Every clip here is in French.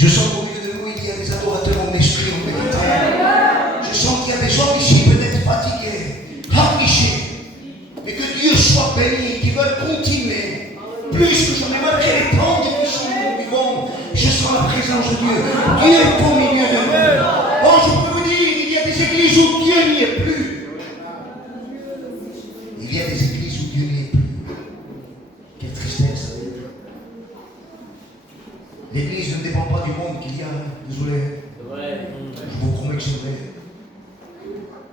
Je sens qu'au milieu de nous, il y a des adorateurs en esprit, en vérité. Je sens qu'il y a des gens ici peut-être fatigués, affligés, mais que Dieu soit béni, qui veulent continuer. Plus que jamais, malgré les temps difficiles que nous vivons, je sens la présence de Dieu. Dieu est au milieu de nous. Oh, je peux vous dire, il y a des églises où Dieu n'y est plus. Il y a des églises où Dieu n'y est plus. Quelle tristesse. L'église ne dépend pas du monde qu'il y a. Désolé. Je vous promets que c'est vrai.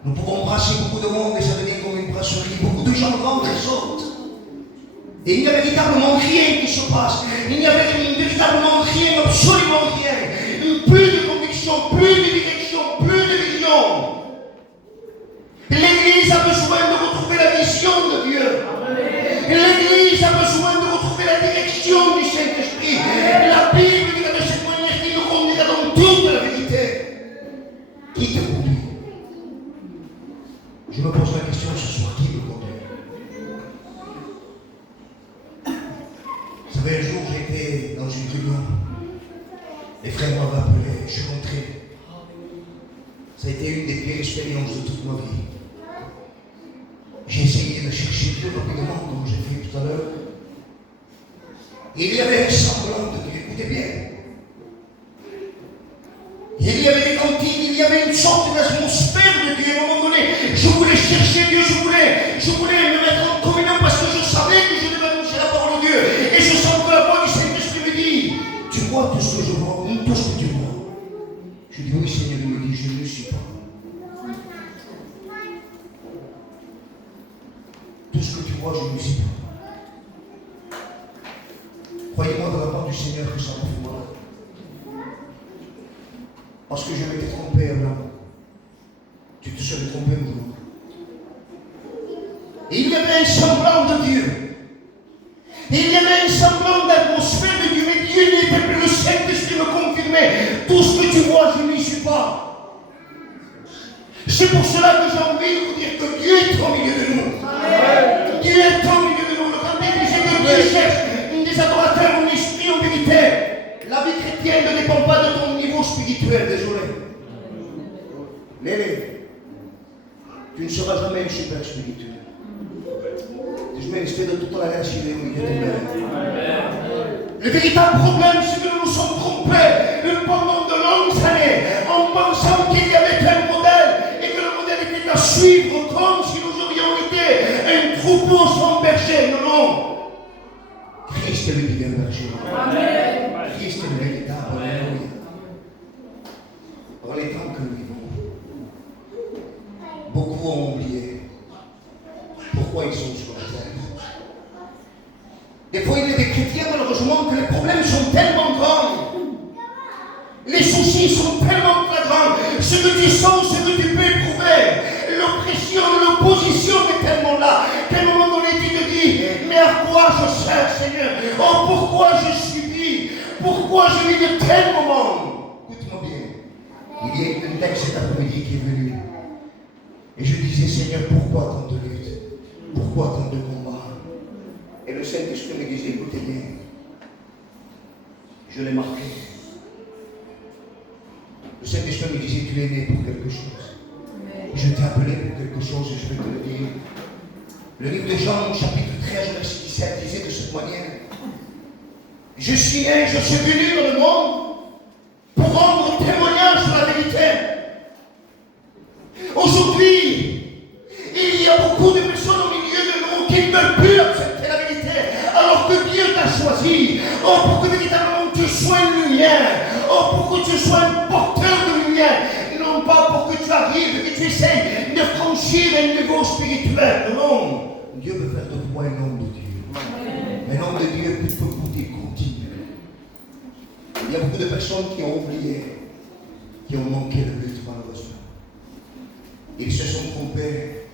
Nous pouvons brasser beaucoup de monde et ça devient comme une brasserie. Beaucoup de gens rentrent et sortent. Et il n'y a véritablement rien qui se passe. Il n'y a véritablement rien, absolument rien. Plus de conviction, plus de direction, plus de vision. L'église a besoin de retrouver la vision de Dieu. L'église a besoin de retrouver la direction du Saint-Esprit. La Bible dit que ce moyen qui nous conduira dans toute la vérité. Qui te conduit? Je me pose la question ce soir, qui me conduit? Vous savez, un jour j'étais dans une réunion. Les frères m'avaient appelé, je suis rentré. Ça a été une des pires expériences de toute ma vie. J'ai essayé de chercher Dieu rapidement, comme j'ai fait tout à l'heure. Il y avait un semblant de Dieu, écoutez bien. Il y avait des cantines, il y avait une sorte d'atmosphère de Dieu. À un moment donné, je voulais chercher Dieu, je voulais me mettre en communion parce que je savais que je devais annoncer la parole de Dieu. Et je sens que la voix du Saint-Esprit me dit, tu vois tout ce que je vois, tout ce que tu vois. Je dis, oui Seigneur, il me dit, je ne le suis pas. Tout ce que tu vois, je ne le suis pas. Croyez-moi de la part du Seigneur que ça m'a fait mal. Parce que je m'étais trompé avant. Tu te serais trompé aujourd'hui. Et il y avait un semblant de Dieu. Et il y avait un semblant d'atmosphère de Dieu. Mais Dieu n'était plus, le Saint-Esprit me confirmait. Tout ce que tu vois, je n'y suis pas. C'est pour cela que j'ai envie de vous dire que Dieu est au milieu de nous. Amen. Dieu est au milieu de nous. Le cantique disait que Dieu cherche des adorateurs en esprit, en vérité. La vie chrétienne ne dépend pas de ton niveau spirituel, désolé. Léné, tu ne seras jamais un super spirituel. Dios ministro de toute la grâce de Dieu. Le véritable problème, c'est que nous nous sommes trompés pendant de longues années en pensant qu'il y avait un modèle et que le modèle était à suivre comme si nous aurions été un troupeau sans berger. Non, non. Christ est le divin berger. Amen. Christ est le véritable. Alléluia. Dans les temps que nous vivons, beaucoup ont oublié pourquoi ils sont sur la terre. Des fois, il y a des chrétiens, malheureusement, que les problèmes sont tellement grands. Les soucis sont tellement flagrants. Ce que tu sens, ce que tu peux éprouver, l'oppression, l'opposition est tellement là qu'à un moment donné, tu te dis, mais à quoi je sers, Seigneur? Oh, pourquoi je subis? Pourquoi je vis de tels moments? Écoute-moi bien. Il y a un texte cet après-midi qui est venu. Et je disais, Seigneur, pourquoi tant de luttes? Pourquoi tant de combats? Et le Saint-Esprit me disait, écoutez bien, je l'ai marqué. Le Saint-Esprit me disait, tu es né pour quelque chose. Je t'ai appelé pour quelque chose et je vais te le dire. Le livre de Jean, chapitre 13, verset 17, disait de cette manière, je suis né, je suis venu dans le monde pour rendre témoignage de la vérité. Aujourd'hui, il y a beaucoup de personnes au milieu de nous qui ne veulent plus accepter la vérité, alors que Dieu t'a choisi. Oh, pour que véritablement tu sois une lumière. Oh, pour que tu sois un porteur de lumière. Non pas pour que tu arrives et que tu essayes de franchir un niveau spirituel. Non. Dieu veut faire de toi un homme de Dieu. Un homme de Dieu qui peut goûter continue. Il y a beaucoup de personnes qui ont oublié, qui ont manqué le but malheureusement. Ils se sont trompés.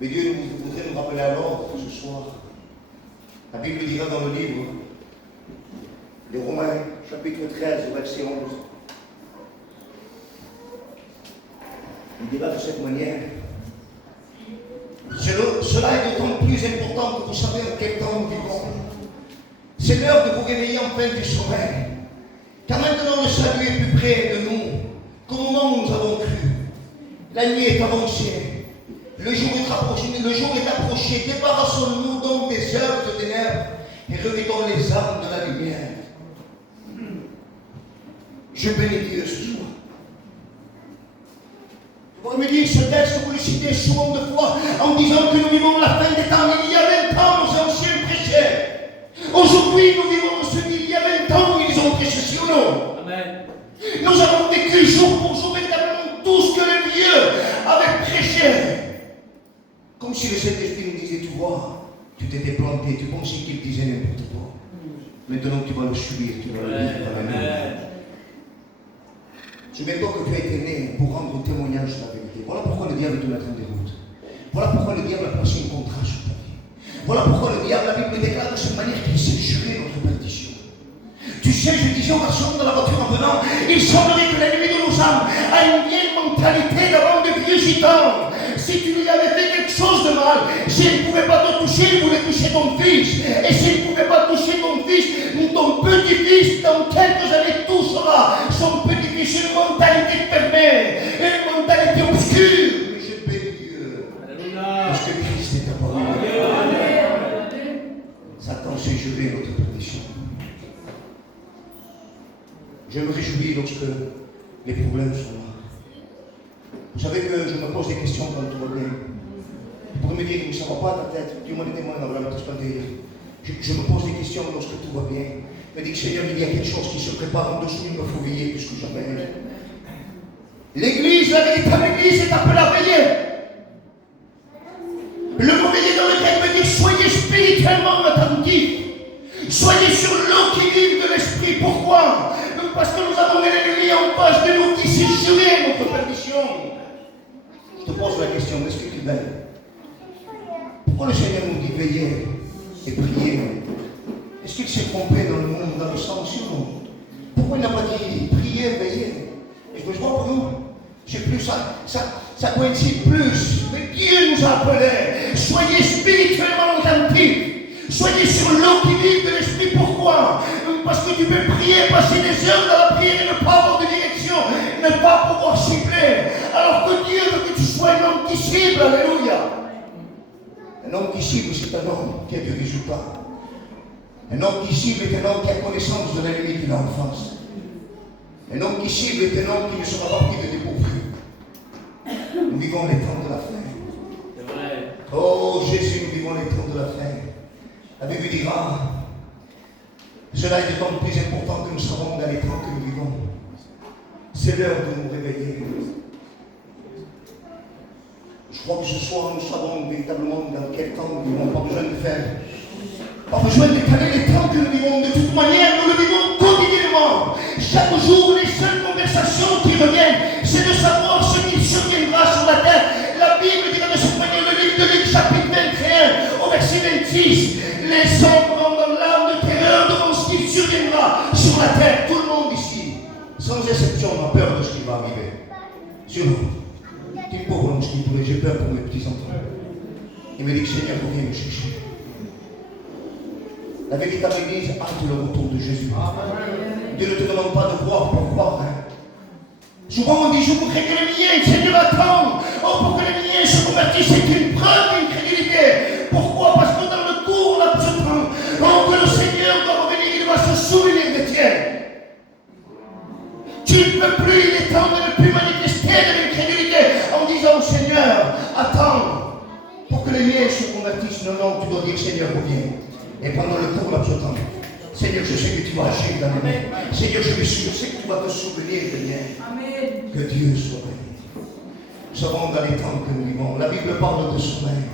Mais Dieu voudrait nous rappeler à l'ordre ce soir. La Bible dira dans le livre de Romains, chapitre 13, verset 11. Il dira de cette manière. Cela est d'autant plus important que vous savez en quel temps nous vivons. C'est l'heure de vous réveiller enfin du sommeil. Car maintenant le salut est plus près de nous qu'au moment où nous avons cru. La nuit est avancée, le jour est approché. Débarrassons-nous donc des œuvres de ténèbres et revêtons les armes de la lumière. Je bénis Dieu ce soir. Vous pouvez me dire ce texte, vous le citez souvent de fois en disant que nous vivons la fin des temps. Il y a 20 ans, nos anciens prêchaient. Aujourd'hui, nous vivons ce qu'il y a 20 ans, ils ont prêché, si ou non? Amen. Nous avons vécu jour pour jour véritablement tout ce que le vieux avait prêché. Comme si le Saint-Esprit nous disait, tu vois, tu t'étais planté, tu pensais qu'il disait n'importe quoi. Maintenant, tu vas le subir, tu vas le vivre. Amen. C'est maintenant que tu as été né pour rendre témoignage de la vérité. Voilà pourquoi le diable te met en déroute. Voilà pourquoi le diable a placé un contrat sur ta vie. Voilà pourquoi le diable, la Bible déclare de cette manière qu'il s'est juré notre perdition. Tu sais, je disais aux garçons dans la voiture en venant, il semblerait que l'ennemi de nos âmes a une vieille mentalité d'avant de vieux gitans. Si tu lui avais fait quelque chose de mal, s'il ne pouvait pas te toucher, il voulait toucher ton fils. Et s'il ne pouvait pas toucher ton fils, ton petit-fils, dans quelques années, touchera son petit-fils. Une mentalité fermée, une mentalité obscure. Mais je bénis Dieu. Parce que Christ est apparu. Satan s'est juré notre perdition. Je me réjouis lorsque les problèmes sont là. Vous savez que je me pose des questions quand tout va bien. Vous pourrez me dire, mais ça ne va pas à ta tête. Dieu m'a dit, moi, je me pose des questions lorsque tout va bien. Je me dis, Seigneur, il y a quelque chose qui se prépare en dessous, il me faut veiller plus que jamais. L'église, la véritable église, est appelée à veiller. Le mot veiller dans lequel veut dire, soyez spirituellement attentifs. Soyez sur l'eau qui vive de l'esprit. Pourquoi? Parce que nous avons un ennemi en face de nous qui s'est juré notre perdition. Je te pose la question, est-ce que tu veilles? Pourquoi le Seigneur nous dit veiller et prier? Est-ce qu'il s'est trompé dans le monde, dans le sens du monde? Pourquoi il n'a pas dit prier, veiller? Et je vois pour nous, c'est plus ça coïncide plus. Mais Dieu nous a appelés. Soyez spirituellement attentifs. Soyez sur l'eau qui vive de l'esprit. Pourquoi? Parce que tu peux prier, passer des heures dans la prière et ne pas avoir de direction, ne pas pouvoir cibler. Alors que Dieu veut que tu sois un homme qui cible. Alléluia. Un homme qui cible, c'est un homme qui a du résultat. Un homme qui cible est un homme qui a connaissance de l'ennemi qu'il a en face. Un homme qui cible est un homme qui ne sera pas pris de dépourvu. Nous vivons les temps de la fin. Oh Jésus, nous vivons les temps de la fin. La Bible dira, cela est d'autant plus important que nous savons dans les temps que nous vivons. C'est l'heure de nous réveiller. Je crois que ce soir, nous savons véritablement dans quel temps nous vivons. Pas besoin de faire. Pas besoin de caler les temps que nous vivons. De toute manière, nous le vivons quotidiennement. Chaque jour, les seules conversations qui reviennent, c'est de savoir ce qui surviendra sur la terre. La Bible dit de cette manière, le livre de Luc, chapitre 21, au verset 26. Les hommes vont dans l'âme de terreur devant ce qui surviendra sur la terre. Tout le monde ici, sans exception, a peur de ce qui va arriver. Sur nous. Tu es pauvre, j'ai peur pour mes petits-enfants. Il me dit que Seigneur, vous viens me chercher. La véritable église hâte le retour de Jésus. Dieu ne te demande pas de croire pour croire. Souvent on dit, je voudrais que les miens, Seigneur, attendent. Oh, pour que les miens se convertissent, c'est une preuve d'incrédulité. Pourquoi? Parce que dans le cours, là, ce temps, oh, que le Seigneur doit revenir, il va se souvenir de tiens. Tu ne peux plus, il est temps de ne plus manifester de l'incrédulité en disant, Seigneur, attends. Pour que les miens se convertissent, non, tu dois dire, Seigneur, reviens. Et pendant le cours, là, ce temps, Seigneur, je sais que tu vas agir dans les mains. Seigneur, je sais que tu vas te souvenir de rien. Que Dieu soit béni. Nous savons dans les temps que nous vivons. La Bible parle de sommeil.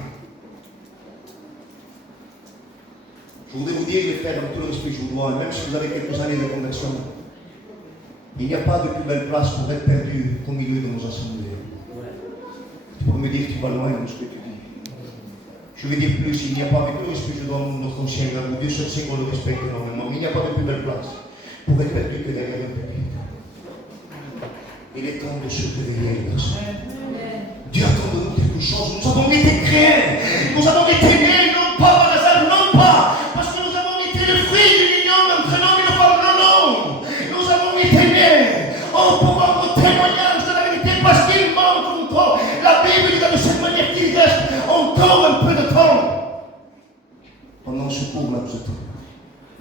Je voudrais vous dire, les frères, dans tout le respect que je vous dois, même si vous avez quelques années de conversion, il n'y a pas de plus belle place pour être perdu qu'au milieu de nos assemblées. Tu peux me dire que tu vas loin de ce que tu dis. Je vais dire plus, il n'y a pas, avec tout le respect que je dois notre ancien grand, Dieu seul sait qu'on le respecte énormément, mais il n'y a pas de plus belle place pour être perdu que derrière un pupitre. Il est temps de se réveiller, garçon. Dieu attend de nous quelque chose. Nous avons été créés, nous avons été nés, non pas par hasard, non pas parce que nous avons été le fruit d'une union entre un homme et une femme, non, non. Nous avons temps.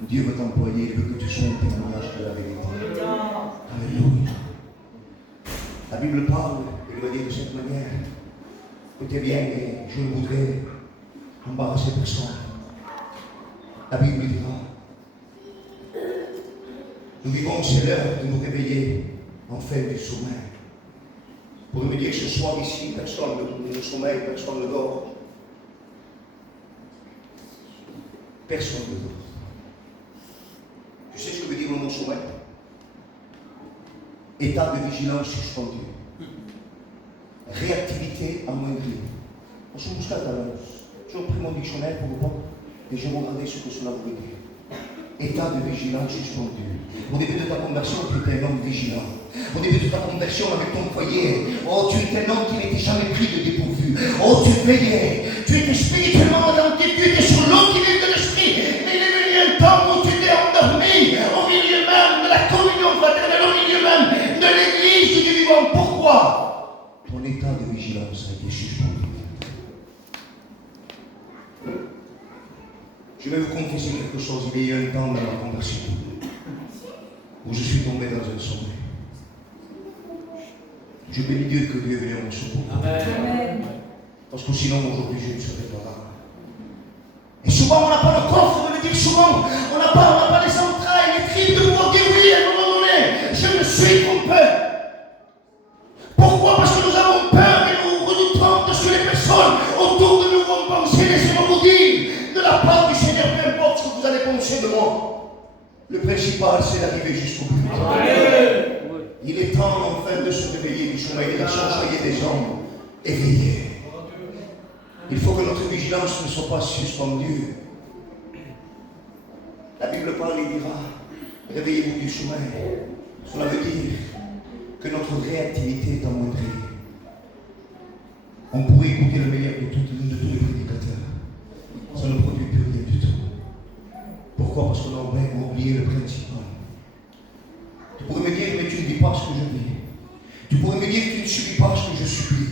Dieu veut t'employer, il veut que tu sois un témoignage de la vérité. Alléluia. La Bible parle, il va dire de cette manière, écoutez bien, et je ne voudrais embarrasser personne. La Bible dira, nous vivons, c'est l'heure de nous réveiller enfin du sommeil. Vous pouvez me dire que ce soir ici, personne ne sommeille, personne ne dort. Personne ne dort. Tu sais ce que veut dire le mot sommeil? État de vigilance suspendu. Réactivité amoindrie. Je j'ai pris mon dictionnaire pour répondre et je vais regarder ce que cela veut dire. État de vigilance suspendu. Au début de ta conversion, tu étais un homme vigilant. Au début de ta conversion avec ton foyer, oh, tu étais un homme qui n'était jamais pris de dépourvu. Oh, tu veillais. Tu étais spirituellement attentif, tu étais sur l'eau qui vient de l'esprit. Mais il est venu un temps où tu étais endormi, au milieu même de la communion fraternelle, au milieu même de l'église du Dieu vivant. Pourquoi? Ton état de vigilance a été suspendu. Je vais vous confesser quelque chose. Il y a eu un temps dans ma conversion où je suis tombé dans un sommeil. Je bénis Dieu que Dieu vienne à mon secours. Amen. Parce que sinon, aujourd'hui, je ne serais pas là. Et souvent, on n'a pas le coffre de le dire. Souvent, on n'a pas les entrailles, les tripes de pouvoir dire oui à un moment donné. Je me suis trompé. Pourquoi? Parce que nous avons peur et nous redoutons de ce que les personnes autour de nous vont penser. Laissez-moi vous dire, de la part du Seigneur, peu importe ce que vous allez penser de moi. Le principal, c'est d'arriver jusqu'au bout. Il est temps enfin de se réveiller du sommeil. Il a changé des hommes éveillés. Il faut que notre vigilance ne soit pas suspendue. La Bible parle et dira, réveillez-vous du sommeil. Cela veut dire que notre réactivité est amoindrie. On pourrait écouter le meilleur de tous les prédicateurs. Ça ne produit plus rien du tout. Pourquoi? Parce qu'on a même oublié le principal. Tu pourrais me dire, mais tu ne dis pas ce que je dis. Tu pourrais me dire que tu ne subis pas ce que je subis.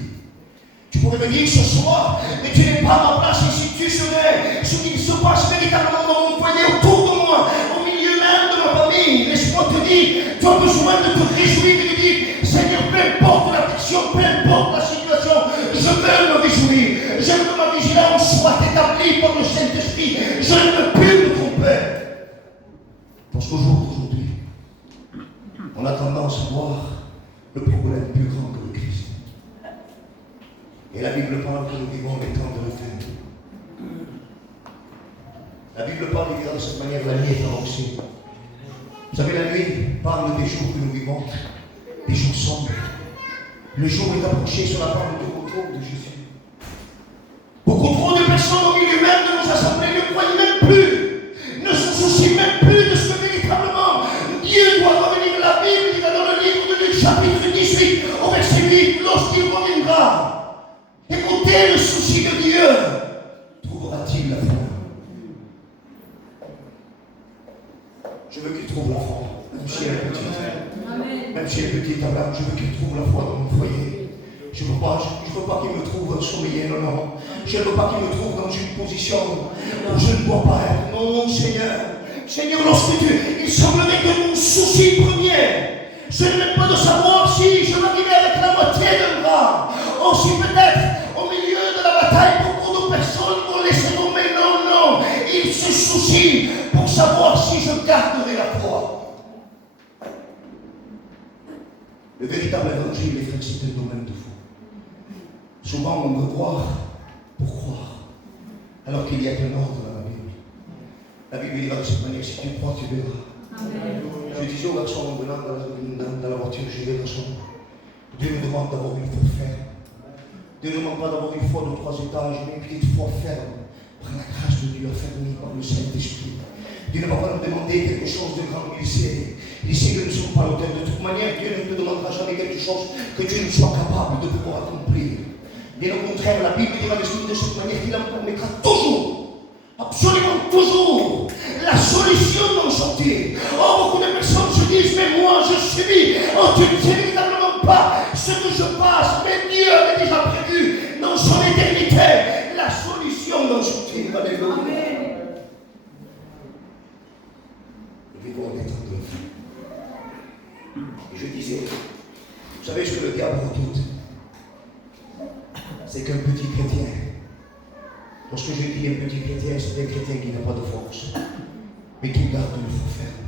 Tu pourrais me dire ce soir, mais tu n'es pas à ma place ici. Tu serais ce qui se passe véritablement dans mon foyer, autour de moi, au milieu même de ma famille. Laisse-moi te dire, tu as besoin de te réjouir et de dire, Seigneur, peu importe l'affliction, peu importe la situation, je veux me réjouir. Je veux que ma vigilance soit établie par le Saint-Esprit. Je ne veux plus me tromper. Parce qu'au jour d'aujourd'hui, on a tendance à voir le problème plus grand que le Christ. Et la Bible parle que nous vivons les temps de la fin. La Bible parle de cette manière, la nuit est avancée. Vous savez, la nuit parle des jours que nous vivons, des jours sombres. Le jour est approché, cela parle du retour de Jésus. Beaucoup trop de personnes au milieu même de nos assemblées ne croient même plus, ne se soucient même plus de ce que véritablement Dieu doit revenir. La Bible dit dans le livre de Luc, chapitre 18, au verset 8, lorsqu'il reviendra. Écoutez, le souci de Dieu, trouvera-t-il la foi? Je veux qu'il trouve la foi, même si elle est petite. Même si elle est petite, Abraham, je veux qu'il trouve la foi dans mon foyer. Je ne veux pas qu'il me trouve sommeillé, non. Je ne veux pas qu'il me trouve dans une position où je ne dois pas être. Non, Seigneur. Seigneur, lorsque il semblerait que mon souci premier, ce n'est même pas de savoir si je m'arrivais avec la moitié d'un bras. Ou si peut-être, au milieu de la bataille, beaucoup de personnes vont laisser tomber. Non. Il se soucie pour savoir si je garderai la foi. Le véritable évangile, les frères, c'est un domaine de foi. Souvent, on veut croire pour croire, alors qu'il y a un ordre dans la Bible. La Bible dira de cette manière, si tu crois, tu verras. Amen. Je disais au garçon en venant dans la voiture, je disais, garçon, Dieu me demande d'avoir une foi ferme. Dieu ne demande pas d'avoir une foi de 3 étages, mais une petite foi ferme, par la grâce de Dieu, affermie par le Saint-Esprit. Dieu ne va pas nous demander quelque chose de grand, il sait que nous ne sommes pas l'auteur. De toute manière, Dieu ne te demandera jamais quelque chose que tu ne sois capable de pouvoir accomplir. Bien au contraire, la Bible dira de cette manière qu'il en permettra toujours, absolument toujours, la solution d'en sortir. Oh, beaucoup de personnes se disent, mais moi je subis. Oh, tu ne sais véritablement pas ce que je passe, mais Dieu avait déjà prévu dans son éternité la solution d'en sortir. Alléluia. Et je disais, vous savez ce que le diable redoute? C'est qu'un petit chrétien, lorsque je dis un petit chrétien, c'est un chrétien qui n'a pas de force, mais qui garde le feu ferme.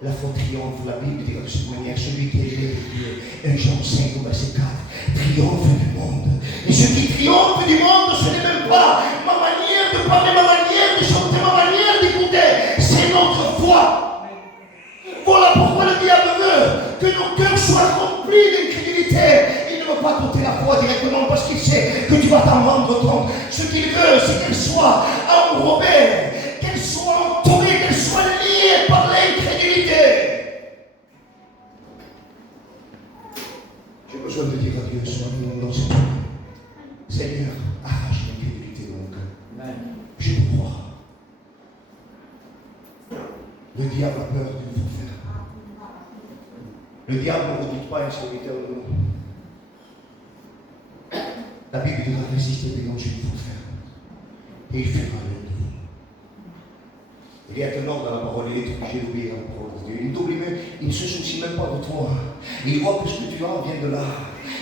La foi triomphe, la Bible dit de cette manière, celui qui est né de Dieu, 1 Jean 5, verset 4, triomphe du monde. Et ce qui triomphe du monde, ce n'est même pas ma manière de parler, ma manière de chanter, ma manière d'écouter, c'est notre foi. Voilà pourquoi le diable veut que nos cœurs soient remplis d'incrédulité. Il ne veut pas porter la foi directement parce qu'il sait que tu vas t'en rendre compte. Ce qu'il veut, c'est qu'elle soit enrobée, qu'elle soit entourée, qu'elle soit liée par l'incrédulité. J'ai besoin de dire à Dieu ce matin dans cette journée, Seigneur, arrache l'incrédulité de mon cœur. Je te crois. Le diable a peur du faux faire. Le diable ne redoute pas un serviteur de nous. La Bible dit de résister des dangers du faux faire. Et il fera le nous. Il y a un ordre dans la parole, il est obligé d'obéir à la parole de Dieu. Il ne se soucie même pas de toi. Il voit que ce que tu as vient de là.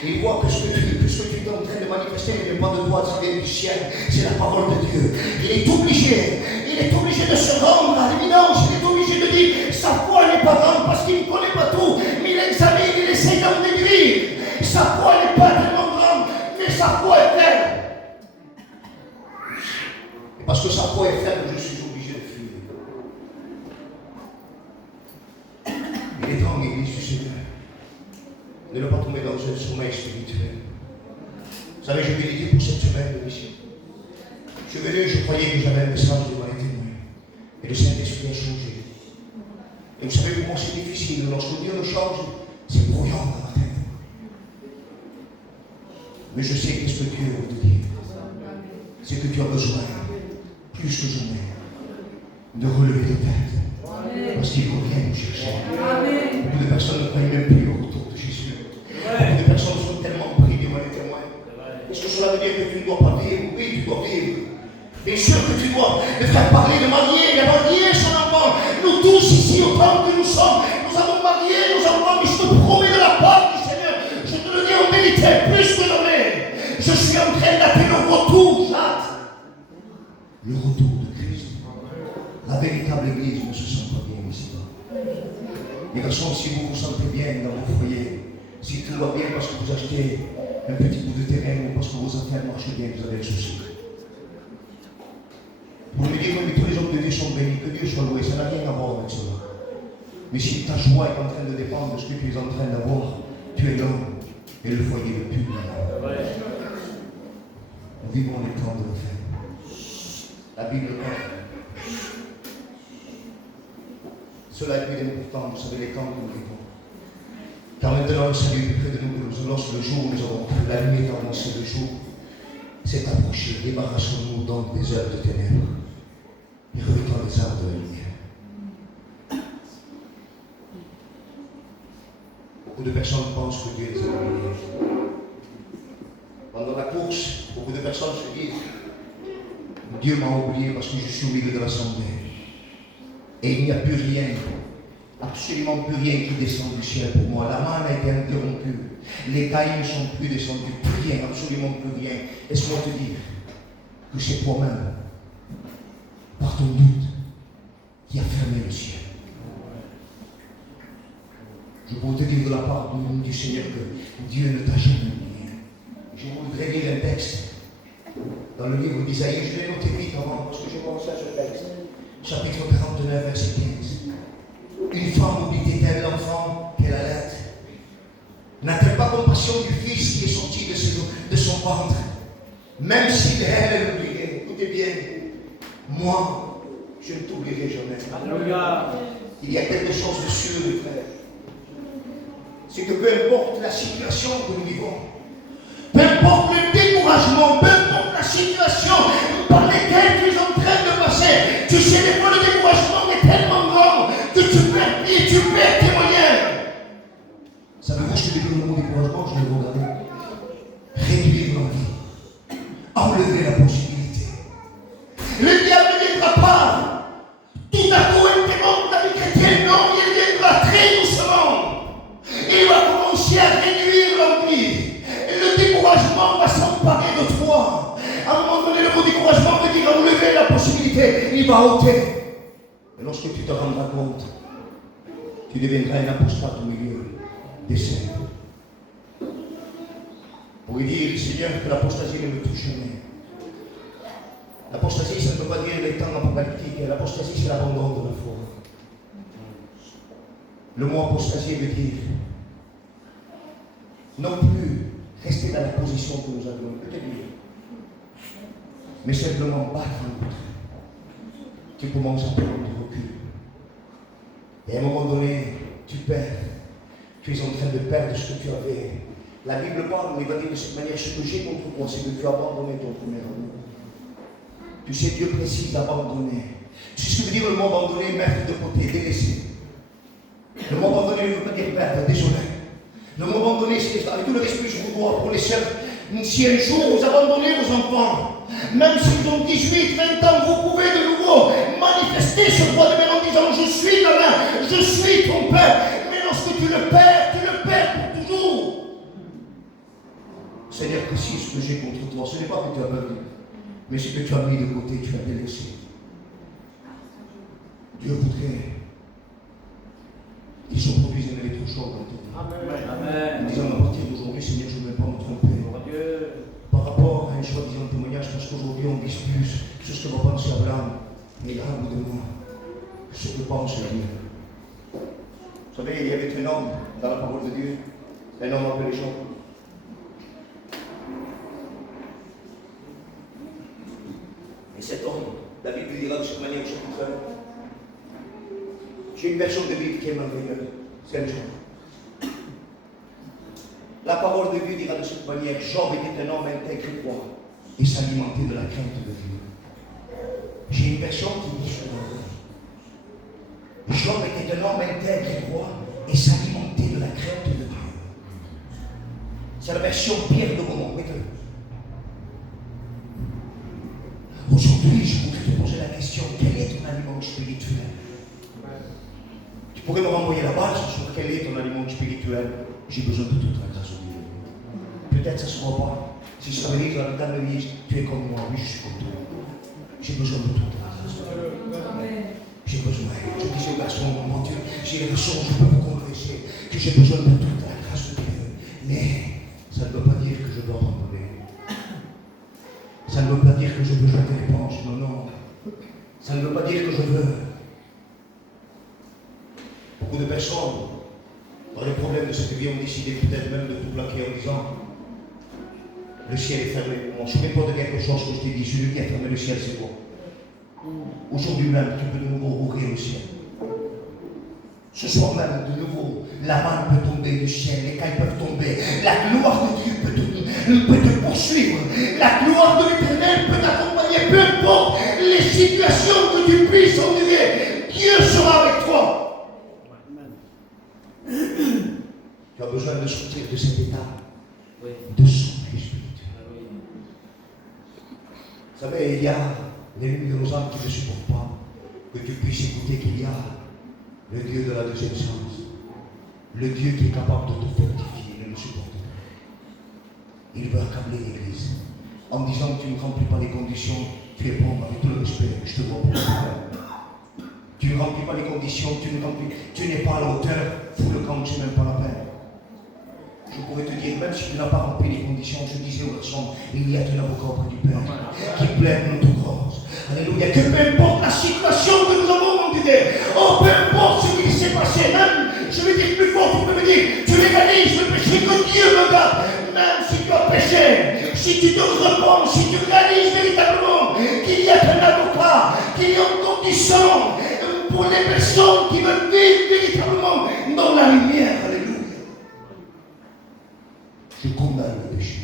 Il voit que ce que tu es en train de manifester ne vient pas de toi, ça vient du ciel. C'est la parole de Dieu. Il est obligé de se rendre à l'évidence. Il est obligé de dire sa foi n'est pas grande parce qu'il ne connaît pas tout. Mais il examine, il essaie d'en déduire. Sa foi n'est pas tellement grande, mais sa foi est faible. Et parce que sa foi est faible, je suis obligé de fuir. Il est temps, l'Église du Seigneur, de ne pas tomber dans un sommeil spirituel. Vous savez, je vais le dire pour cette semaine de mission. Je suis venu, je croyais que j'avais un message devant les témoins. Et le Saint-Esprit a changé. Et vous savez comment c'est difficile. Lorsque Dieu nous change, c'est brouillant dans ma tête. Mais je sais qu'est-ce que Dieu veut te dire. C'est que tu as besoin, plus que jamais, de relever ta tête. Parce qu'il revient nous chercher. Beaucoup de personnes ne croient même plus au retour de Jésus. Beaucoup de personnes sont tellement pris devant les témoins. Est-ce que cela veut dire que tu ne dois pas vivre? Oui, tu dois vivre. Bien sûr que tu dois me faire parler de marier, il a marié son enfant. Nous tous ici, autant que nous sommes, nous avons marié nos enfants, mais je te promets de la part du Seigneur, je te le dis en vérité, plus que jamais. Je suis en train d'attendre le retour, Jacques. Le retour de Christ. La véritable Église ne se sent pas bien ici. Les garçons, si vous vous sentez bien dans vos foyers, si tout va bien parce que vous achetez un petit bout de terrain ou parce que vos affaires marchent bien, vous avez le souci. Vous me dites que tous les hommes de Dieu sont bénis, que Dieu soit loué, ça n'a rien à voir avec cela. Mais si ta joie est en train de dépendre de ce que tu es en train d'avoir, tu es l'homme et le foyer le plus grand. Nous vivons les temps de la fin. La Bible parle. Cela est plus important, vous savez, les temps que nous vivons. Car maintenant, le salut est près de nous, lorsque le jour où nous avons cru la nuit dans le jour s'est approché. Débarrassons-nous donc des heures de ténèbres et revêtons les armes de la lumière. Beaucoup de personnes pensent que Dieu les a oubliés. Pendant la course, beaucoup de personnes se disent Dieu m'a oublié parce que je suis au milieu de l'assemblée. Et il n'y a plus rien, absolument plus rien qui descend du ciel pour moi. La manne a été interrompue. Les cailles ne sont plus descendus. Plus rien, absolument plus rien. Laisse-moi te dire que c'est toi-même, par ton doute, qui a fermé le ciel. Je peux te dire de la part du Seigneur que Dieu ne t'a jamais oublié. Je voudrais lire un texte dans le livre d'Isaïe. Je l'ai noté vite avant parce que j'ai pensé à ce texte. Chapitre 49, verset 15. Une femme oublie-t-elle l'enfant qu'elle allait? N'a-t-elle pas compassion du fils qui est sorti de son ventre? Même si elle l'oubliait, écoutez bien, moi, je ne t'oublierai jamais. Alléluia. Il y a quelque chose de sûr, frère. C'est que peu importe la situation que nous vivons, peu importe le découragement, peu importe la situation par laquelle tu es en train de passer, tu sais, des fois le découragement est tellement grand que tu perds tes moyens. Savez-vous ce que veut dire le mot découragement? Je vais vous regarder. Réduire l'envie. Enlever la possibilité. Le diable ne viendra pas tout à coup interrompre la vie chrétienne. Non, il viendra très doucement. va ôter. Et lorsque tu te rendras compte, tu deviendras un apostate au milieu des saints. Pour lui dire, Seigneur, que l'apostasie ne me touche jamais. L'apostasie, ça ne veut pas dire les temps apocalyptiques. L'apostasie, c'est l'abandon de la foi. Le mot apostasie veut dire non plus rester dans la position que nous avions, peut-être mieux, mais simplement battre en outre. Tu commences à prendre du recul. Et à un moment donné, tu perds. Tu es en train de perdre ce que tu avais. La Bible parle, mais il va dire de cette manière, ce que j'ai contre toi, c'est que tu as abandonné ton premier amour. Tu sais, Dieu précise d'abandonner. Tu sais ce que veut dire le mot abandonner, mettre de côté, délaisser. Le mot abandonner ne veut pas dire perdre, désolé. Le mot abandonner, c'est avec tout le respect que je vous dois pour les sœurs. Si un jour vous abandonnez vos enfants, même s'ils ont 18, 20 ans, vous pouvez de nouveau manifester ce droit de mer en disant je suis ta main, je suis ton père. Mais lorsque tu le perds pour toujours. Seigneur, précise ce que j'ai contre toi. Ce n'est pas que tu as perdu, mais ce que tu as mis de côté, tu as délaissé. Dieu voudrait qu'il se produise un électrochoc dans ton vie. En disant à partir d'aujourd'hui, Seigneur, je ne vais pas me tromper. Par rapport à un soi-disant témoignage, parce qu'aujourd'hui on vise plus sur ce que va penser Abraham, mais il y a un bout de moi, ce que pense Dieu. Vous savez, il y avait un homme dans la parole de Dieu, un homme appelé Jean. Et cet homme, la Bible dira de cette manière au chapitre 1. J'ai une version de Bible qui est merveilleuse, c'est un Jean. La parole de Dieu dira de cette manière, Job était un homme intègre et droit et s'alimentait de la crainte de Dieu. J'ai une version qui dit cela. Job était un homme intègre et droit et s'alimentait de la crainte de Dieu. C'est la version Pierre de Beaumont. Aujourd'hui, je voudrais te poser la question, quel est ton aliment spirituel? Tu pourrais me renvoyer la balle sur quel est ton aliment spirituel? J'ai besoin de toute la grâce de Dieu. Peut-être que ça ne se voit pas. Si ça veut dire dans l'église, tu es comme moi, oui, je suis comme toi. J'ai besoin de toute la grâce de Dieu. J'ai besoin. Je disais au garçon, mon Dieu, j'ai les garçons, je peux vous confesser que j'ai besoin de toute la grâce de Dieu. Mais ça ne veut pas dire que je dois abandonner. Ça ne veut pas dire que je veux jeter l'éponge. Non, non. Ça ne veut pas dire que je veux. Beaucoup de personnes, dans les problèmes de cette vie, ont décidé peut-être même de tout plaquer en disant le ciel est fermé pour moi. Souviens-toi de quelque chose que je t'ai dit, celui qui a fermé le ciel, c'est toi. Aujourd'hui même, tu peux de nouveau ouvrir le ciel. Ce soir même, de nouveau, la manne peut tomber du ciel, les cailles peuvent tomber, la gloire de Dieu peut te poursuivre, la gloire de l'Éternel peut t'accompagner, peu importe les situations que tu puisses endurer, Dieu sera avec toi. Tu as besoin de sortir de cet état de sommeil spirituel. Vous savez, il y a l'ennemi de nos âmes qui ne supporte pas que tu puisses écouter qu'il y a le Dieu de la deuxième chance, le Dieu qui est capable de te fortifier, ne le supporte pas. Il veut accabler l'Église en disant que tu ne remplis pas les conditions, tu es bon, avec tout le respect, je te vois pour le faire. Tu ne remplis pas les conditions, tu n'es pas à la hauteur, fous le camp, c'est même pas la peine. Je pourrais te dire, même si tu n'as pas rempli les conditions, je disais au garçon, il y a un avocat auprès du Père qui plaide notre cause. Alléluia. Que peu importe la situation que nous avons rencontrée, peu importe ce qui s'est passé, même, je vais dire plus fort, tu peux me dire, tu légalises le péché, que Dieu me garde, même si tu as péché, si tu te repens, si tu réalises véritablement qu'il y a un avocat, qu'il y a une condition pour les personnes qui veulent vivre véritablement dans la lumière. Alléluia. Je condamne le péché.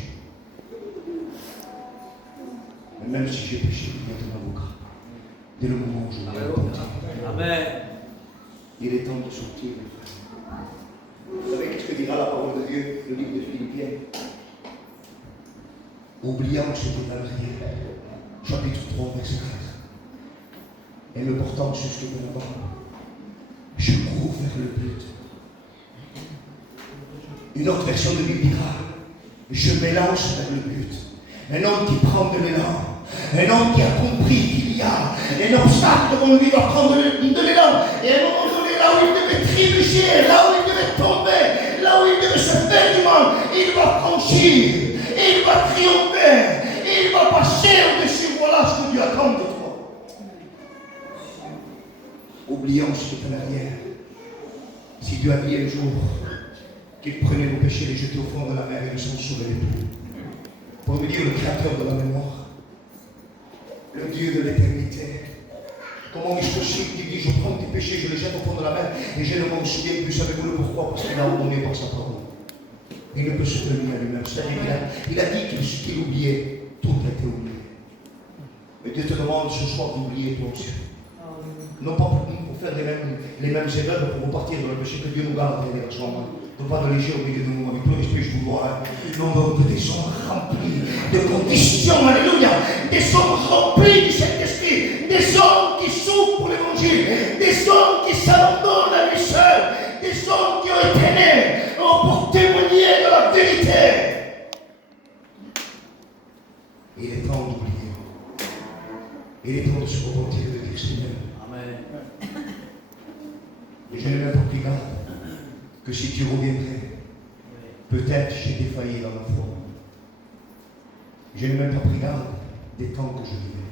Mais même si j'ai péché, il y a un avocat. Dès le moment où je viens de Amen. Il est temps de sortir. Vous savez qu'est-ce que dira la parole de Dieu, le livre de Philippiens? Oubliant ce qui est à l'arrière, chapitre 3, verset 13. Et me portant jusque devant, je cours vers le but. Une autre version de Bible dira, je m'élance vers le but. Un homme qui prend de l'élan, Un homme qui a compris qu'il y a un obstacle devant lui, doit prendre de l'élan. Et à un moment donné, là où il devait trébucher, là où il devait tomber, là où il devait se faire du mal, il va franchir, il va triompher, il va passer au-dessus. Voilà ce que Dieu attend de toi. Oublions ce qui est en arrière. Si Dieu a dit un jour qu'il prenait nos péchés, les jetait au fond de la mer et ils sont sauvés les tout. Pour me dire le créateur de la mémoire, le Dieu de l'éternité. Comment est-ce possible qu'il dit, je prends tes péchés, je les jette au fond de la mer et je ne m'en souviens plus. Savez-vous le pourquoi? Parce qu'il a ordonné par sa parole. Il ne peut se tenir à lui-même. C'est-à-dire il a dit qu'il oubliait. Tout a été oublié. Mais Dieu te demande ce soir d'oublier toi aussi. Non pas pour faire les mêmes erreurs, pour repartir dans le péché, que Dieu nous garde, les garçons. Non pas de léger au milieu de nous, avec tout l'esprit, je vous vois. Non, que des hommes remplis de conditions, alléluia. Des hommes remplis du Saint-Esprit. Des hommes qui souffrent pour l'évangile. Des hommes qui s'abandonnent à lui seul. Des hommes qui ont été nés pour témoigner de la vérité. Il est temps d'oublier. Il est temps de se repentir et de dire Seigneur. Et je n'ai même pas pris garde que si tu reviendrais, peut-être j'ai défailli dans la foi. Je n'ai même pas pris garde des temps que je vivais.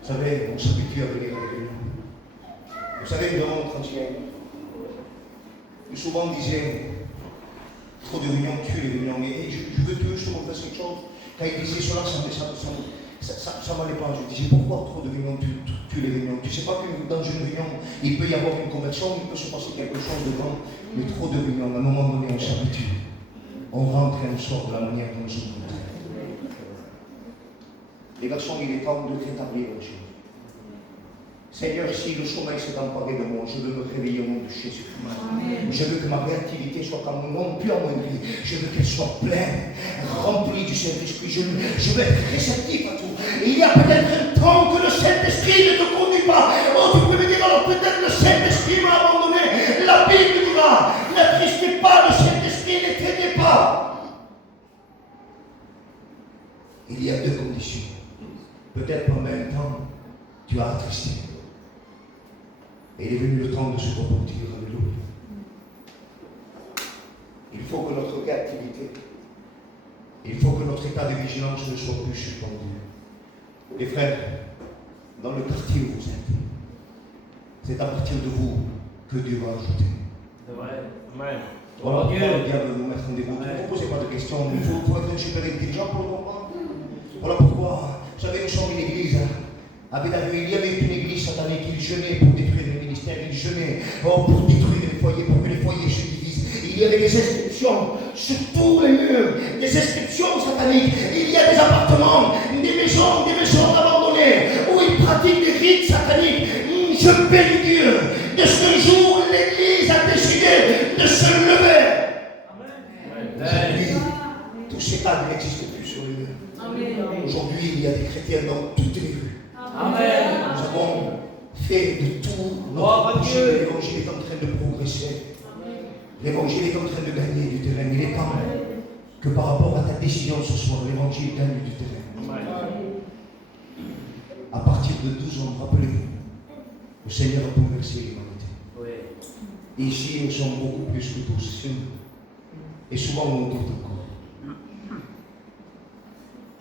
Vous savez, on s'habitue à venir à la réunion. Vous savez, durant le 30e, souvent on disait trop de réunions tuent les réunions. Mais je veux toujours se montrer cette chose. Quand il disait cela, ça m'allait pas. Je disais pourquoi trop de réunions tuent les réunions? Tu ne sais pas que dans une réunion, il peut y avoir une conversion, il peut se passer quelque chose de grand, mais trop de réunions, à un moment donné, on s'habitue. On rentre et on sort de la manière dont on se montre. Les garçons, il est temps de rétablir les choses. Seigneur, si le sommeil s'est emparé de moi, je veux me réveiller au nom de Jésus. Amen. Je veux que ma réactivité soit comme non plus amoindrie. Je veux qu'elle soit pleine, remplie du Saint-Esprit. Je veux être réceptif à tout. Et il y a peut-être un temps que le Saint-Esprit ne te conduit pas. Oh, tu peux me dire, alors peut-être le Saint-Esprit m'a abandonné. La Bible dira, n'attristez pas le Saint-Esprit, n'éteignez pas. Il y a deux conditions. Peut-être en même temps, tu as attristé. Et il est venu le temps de se repentir. Alléluia. Il faut que notre réactivité, il faut que notre état de vigilance ne soit plus suspendu. Les frères, dans le quartier où vous êtes, c'est à partir de vous que Dieu va ajouter. C'est vrai. Amen. Voilà pourquoi le diable nous met en déroute. Ne posez pas de questions. Il faut être un super intelligent pour le comprendre. Voilà pourquoi, vous savez, nous sommes une église. Il y avait une église satanique, il jeûnait pour détruire le ministère, il jeûnait pour détruire les foyers, pour que les foyers se divisent. Il y avait des inscriptions sur tous les murs, des inscriptions sataniques. Il y a des appartements, des maisons abandonnées, où ils pratiquent des rites sataniques. Je bénis Dieu de ce qu'un jour l'église a décidé de se lever. Aujourd'hui, tous ces tas n'existent plus sur les murs. Aujourd'hui, il y a des chrétiens dans toutes les rues. Amen. Nous avons fait de tout notre possible. L'évangile est en train de progresser. L'évangile est en train de gagner du terrain. Il est temps que par rapport à ta décision ce soir, l'évangile gagne du terrain. À partir de 12 ans, rappelez-vous, le Seigneur a bouleversé l'humanité. Et ici, nous sommes beaucoup plus que tous. Et souvent, on doute encore.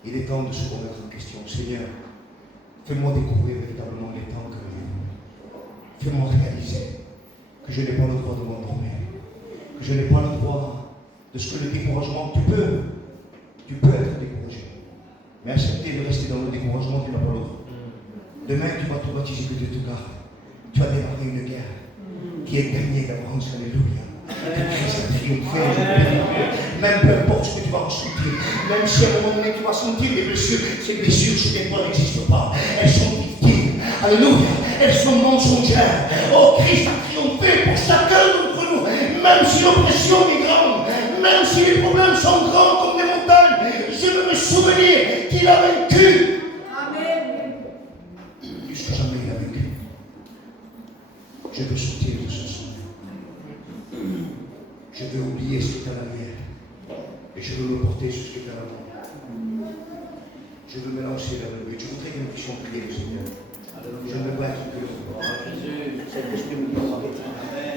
Il est temps de se remettre en question. Seigneur, fais-moi découvrir véritablement les temps que nous vivons. Fais-moi réaliser que je n'ai pas le droit de m'endormir, que je n'ai pas le droit de ce que le découragement, tu peux être découragé, mais accepter de rester dans le découragement, tu n'as pas le droit. Demain, tu vas te baptiser, que Dieu te garde. Tu as démarré une guerre qui est gagnée d'avance, alléluia. Même peu importe ce que tu vas ressentir, même si à un moment donné tu vas sentir des blessures, ces blessures sur tes doigts n'existent pas. Elles sont fictives. Alléluia. Elles sont mensongères. Oh, Christ a triomphé pour chacun d'entre nous. Même si l'oppression est grande, même si les problèmes sont grands comme des montagnes, je veux me souvenir qu'il a vaincu. Amen. Plus que jamais il a vaincu. Je veux sortir de ce sommeil. Je veux oublier ce qui est à l'arrière et je veux me porter sur ce qui est à l'avant. Je veux me lancer vers le but. Je voudrais que nous puissions prier le Seigneur. Je ne me bats qui peut. Jésus. Saint-Esprit nous donne la